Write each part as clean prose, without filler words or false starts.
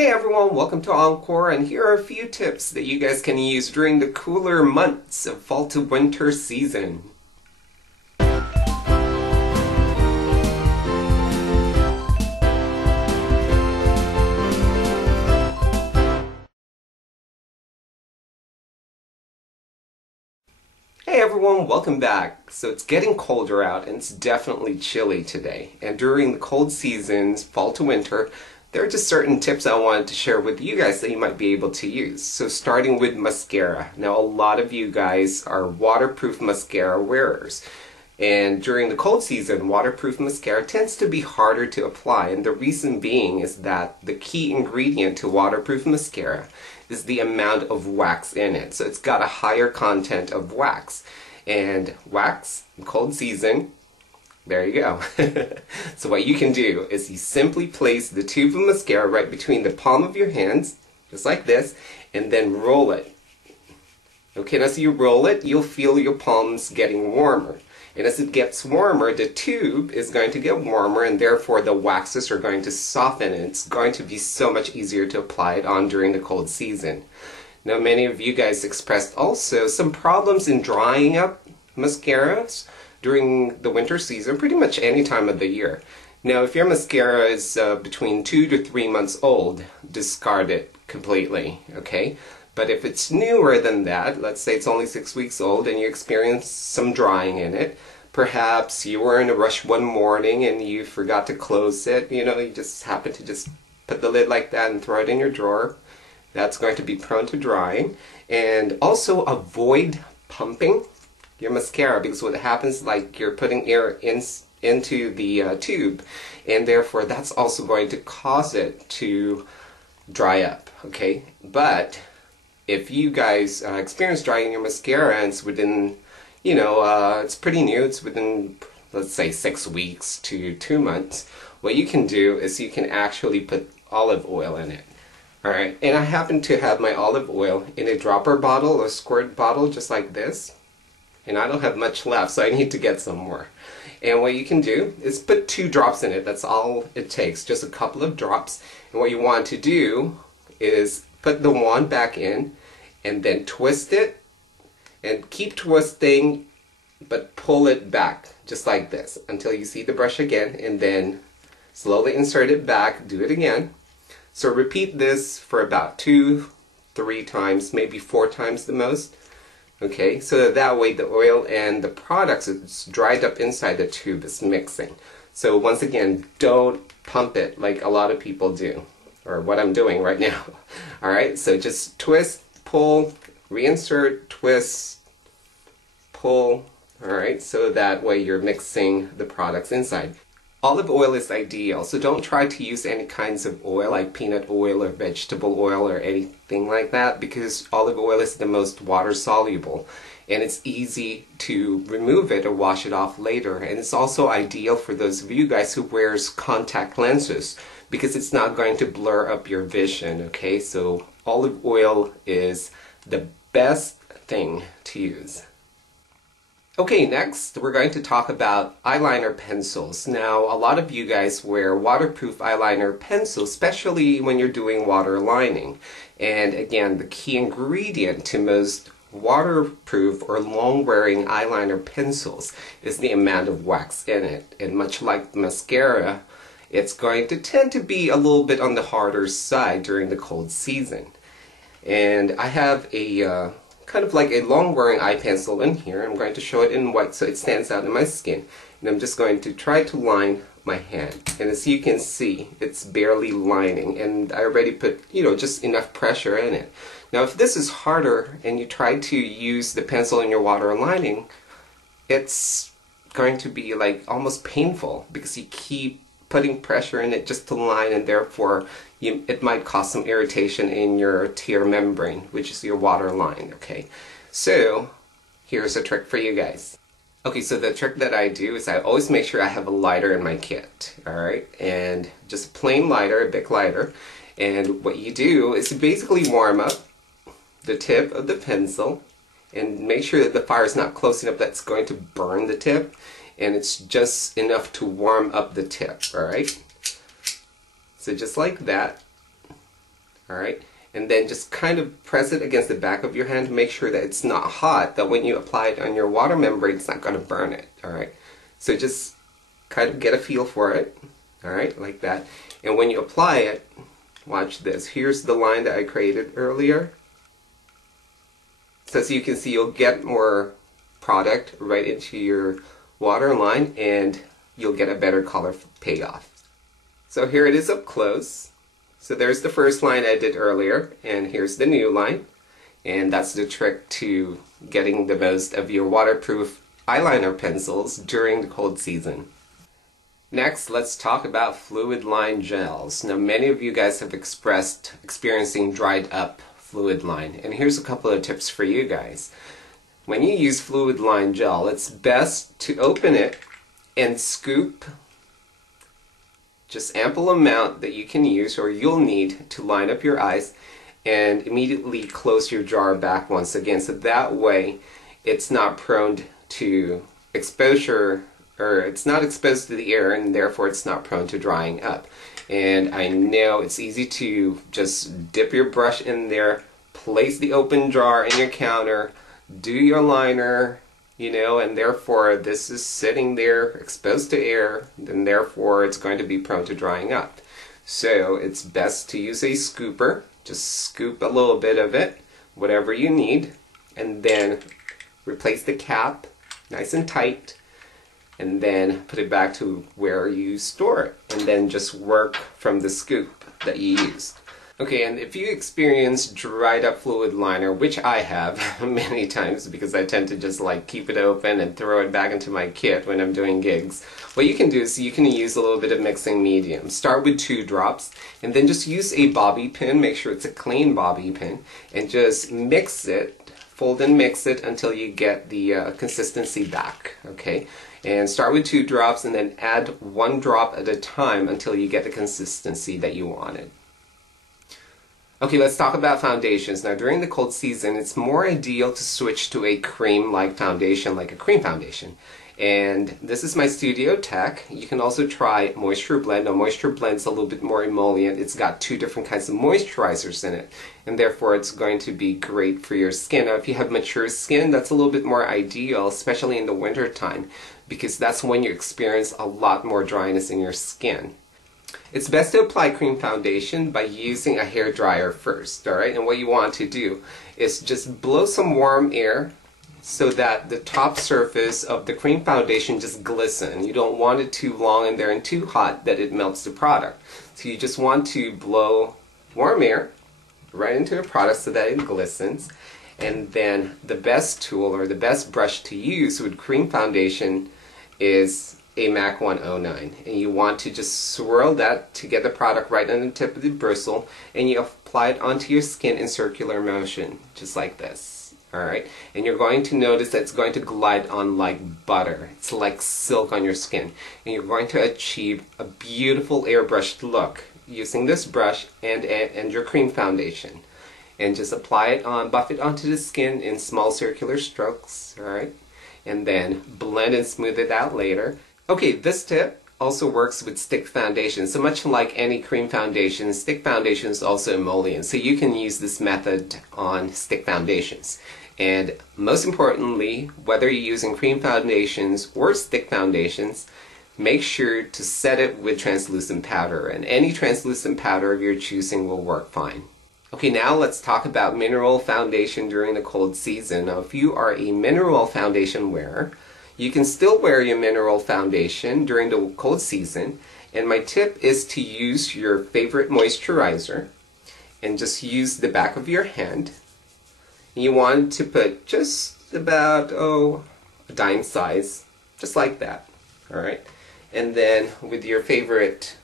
Hey everyone, welcome to Encore, and here are a few tips that you guys can use during the cooler months of fall to winter season. Hey everyone, welcome back. So it's getting colder out and it's definitely chilly today. And during the cold seasons, fall to winter, there are just certain tips I wanted to share with you guys that you might be able to use. So starting with mascara. Now a lot of you guys are waterproof mascara wearers. And during the cold season, waterproof mascara tends to be harder to apply. And the reason being is that the key ingredient to waterproof mascara is the amount of wax in it. So it's got a higher content of wax. And wax, in cold season, there you go. So what you can do is you simply place the tube of mascara right between the palm of your hands, just like this, and then roll it. Okay, and as you roll it, you'll feel your palms getting warmer. And as it gets warmer, the tube is going to get warmer, and therefore the waxes are going to soften, and it's going to be so much easier to apply it on during the cold season. Now, many of you guys expressed also some problems in drying up mascaras during the winter season, pretty much any time of the year. Now, if your mascara is between 2 to 3 months old, discard it completely, okay? But if it's newer than that, let's say it's only 6 weeks old and you experience some drying in it, perhaps you were in a rush one morning and you forgot to close it, you just happen to just put the lid like that and throw it in your drawer, that's going to be prone to drying. And also avoid pumping your mascara, because what happens, like, you're putting air into the tube, and therefore that's also going to cause it to dry up, okay? But if you guys experience drying your mascara and it's within, it's pretty new, it's within, let's say, 6 weeks to 2 months, what you can do is you can actually put olive oil in it. Alright, and I happen to have my olive oil in a dropper bottle or squirt bottle just like this. And I don't have much left, so I need to get some more. And what you can do is put 2 drops in it. That's all it takes, just a couple of drops. And what you want to do is put the wand back in and then twist it and keep twisting, but pull it back just like this until you see the brush again, and then slowly insert it back. Do it again. So repeat this for about 2-3 times, maybe 4 times the most. Okay, so that way the oil and the products that's dried up inside the tube is mixing. So once again, don't pump it like a lot of people do, or what I'm doing right now. Alright, so just twist, pull, reinsert, twist, pull. Alright, so that way you're mixing the products inside. Olive oil is ideal, so don't try to use any kinds of oil like peanut oil or vegetable oil or anything like that, because olive oil is the most water soluble and it's easy to remove it or wash it off later. And it's also ideal for those of you guys who wears contact lenses, because it's not going to blur up your vision, okay? So olive oil is the best thing to use. Okay, next we're going to talk about eyeliner pencils. Now, a lot of you guys wear waterproof eyeliner pencils, especially when you're doing water lining. And again, the key ingredient to most waterproof or long-wearing eyeliner pencils is the amount of wax in it. And much like mascara, it's going to tend to be a little bit on the harder side during the cold season. And I have a kind of like a long-wearing eye pencil in here. I'm going to show it in white so it stands out in my skin. And I'm just going to try to line my hand. And as you can see, it's barely lining. And I already put, just enough pressure in it. Now, if this is harder and you try to use the pencil in your water lining, it's going to be like almost painful because you keep putting pressure in it just to line, and therefore it might cause some irritation in your tear membrane, which is your water line, okay? So here's a trick for you guys. Okay, so the trick that I do is I always make sure I have a lighter in my kit, alright? And just a plain lighter, a Bic lighter. And what you do is you basically warm up the tip of the pencil and make sure that the fire is not close enough that's going to burn the tip. And it's just enough to warm up the tip, alright? So just like that. Alright? And then just kind of press it against the back of your hand to make sure that it's not hot, that when you apply it on your water membrane, it's not going to burn it. Alright? So just kind of get a feel for it. Alright? Like that. And when you apply it, watch this. Here's the line that I created earlier. So as you can see, you'll get more product right into your water line and you'll get a better color payoff. So here it is up close. So there's the first line I did earlier, and here's the new line. And that's the trick to getting the most of your waterproof eyeliner pencils during the cold season. Next, let's talk about fluid line gels. Now, many of you guys have expressed experiencing dried up fluid line, and here's a couple of tips for you guys. When you use fluid line gel, it's best to open it and scoop just ample amount that you can use or you'll need to line up your eyes, and immediately close your jar back once again, so that way it's not prone to exposure, or it's not exposed to the air, and therefore it's not prone to drying up. And I know it's easy to just dip your brush in there, place the open jar in your counter, do your liner, you know, and therefore this is sitting there exposed to air, and therefore it's going to be prone to drying up. So it's best to use a scooper. Just scoop a little bit of it, whatever you need, and then replace the cap nice and tight, and then put it back to where you store it, and then just work from the scoop that you used. Okay, and if you experience dried up fluid liner, which I have many times because I tend to just like keep it open and throw it back into my kit when I'm doing gigs, what you can do is you can use a little bit of mixing medium. Start with 2 drops and then just use a bobby pin, make sure it's a clean bobby pin, and just mix it, fold and mix it until you get the consistency back, okay? And start with 2 drops and then add 1 drop at a time until you get the consistency that you wanted. Okay, let's talk about foundations. Now, during the cold season, it's more ideal to switch to a cream-like foundation, like a cream foundation. And this is my Studio Tech. You can also try Moisture Blend. Now, Moisture Blend's a little bit more emollient. It's got 2 different kinds of moisturizers in it, and therefore it's going to be great for your skin. Now, if you have mature skin, that's a little bit more ideal, especially in the winter time, because that's when you experience a lot more dryness in your skin. It's best to apply cream foundation by using a hair dryer first, alright? And what you want to do is just blow some warm air so that the top surface of the cream foundation just glisten. You don't want it too long in there and too hot that it melts the product. So you just want to blow warm air right into the product so that it glistens. And then the best tool or the best brush to use with cream foundation is a MAC 109, and you want to just swirl that to get the product right on the tip of the bristle, and you apply it onto your skin in circular motion, just like this. Alright, and you're going to notice that it's going to glide on like butter. It's like silk on your skin, and you're going to achieve a beautiful airbrushed look using this brush and your cream foundation. And just apply it on, buff it onto the skin in small circular strokes, alright, and then blend and smooth it out later. Okay, this tip also works with stick foundation. So much like any cream foundation, stick foundation is also emollient. So you can use this method on stick foundations. And most importantly, whether you're using cream foundations or stick foundations, make sure to set it with translucent powder. And any translucent powder of your choosing will work fine. Okay, now let's talk about mineral foundation during the cold season. Now, if you are a mineral foundation wearer, you can still wear your mineral foundation during the cold season, and my tip is to use your favorite moisturizer and just use the back of your hand. You want to put just about, a dime size, just like that, alright? And then with your favorite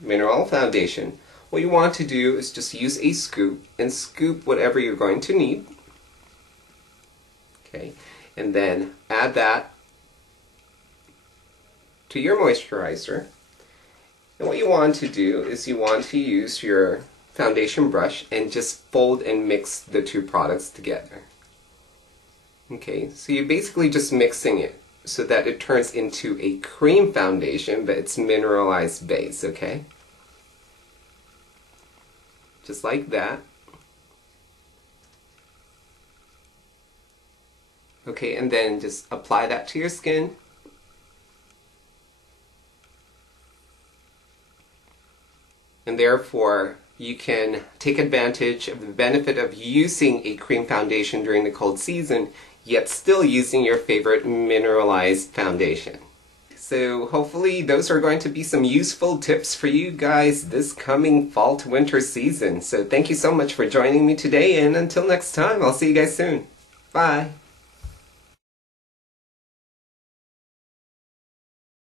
mineral foundation, what you want to do is just use a scoop and scoop whatever you're going to need. Okay. And then add that to your moisturizer. And what you want to do is you want to use your foundation brush and just fold and mix the 2 products together. Okay, so you're basically just mixing it so that it turns into a cream foundation, but it's mineralized base, okay? just like that. Okay, and then just apply that to your skin. And therefore, you can take advantage of the benefit of using a cream foundation during the cold season, yet still using your favorite mineralized foundation. So hopefully those are going to be some useful tips for you guys this coming fall to winter season. So thank you so much for joining me today, and until next time, I'll see you guys soon. Bye!